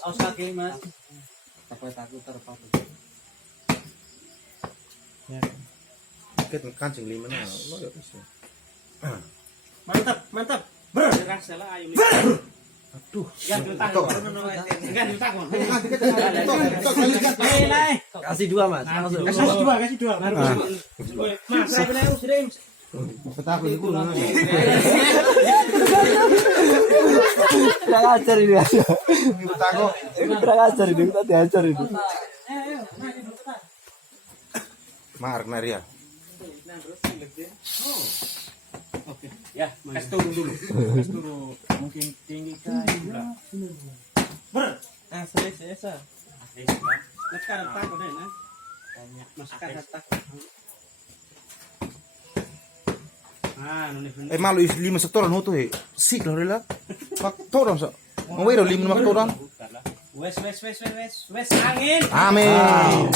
Aus kaki mas. Takut terpaku. Kita kancing lima nah, lo ya bisa. Mantap. Beras lah ayo. Aduh. Ganti tangan. Ganti tangan. Kasih dua mas. Langsung. Kasih dua. Mas, saya bilang sudah. Petakut itu mana? Kurang ajar ini. Petakut. Ini kurang ajar ini. Kita diajar ini. Mark Naria. Oke. Ya, kasih turun dulu. Kasih turun. Mungkin tinggi kayu lah. Selesai. Sekarang takut deh, nah. Masukkan takut. Malu is 5 sektoran hoto he. Sik lah rela. Faktoran sa. Mau wero 5 faktoran. Wes angin. Amin.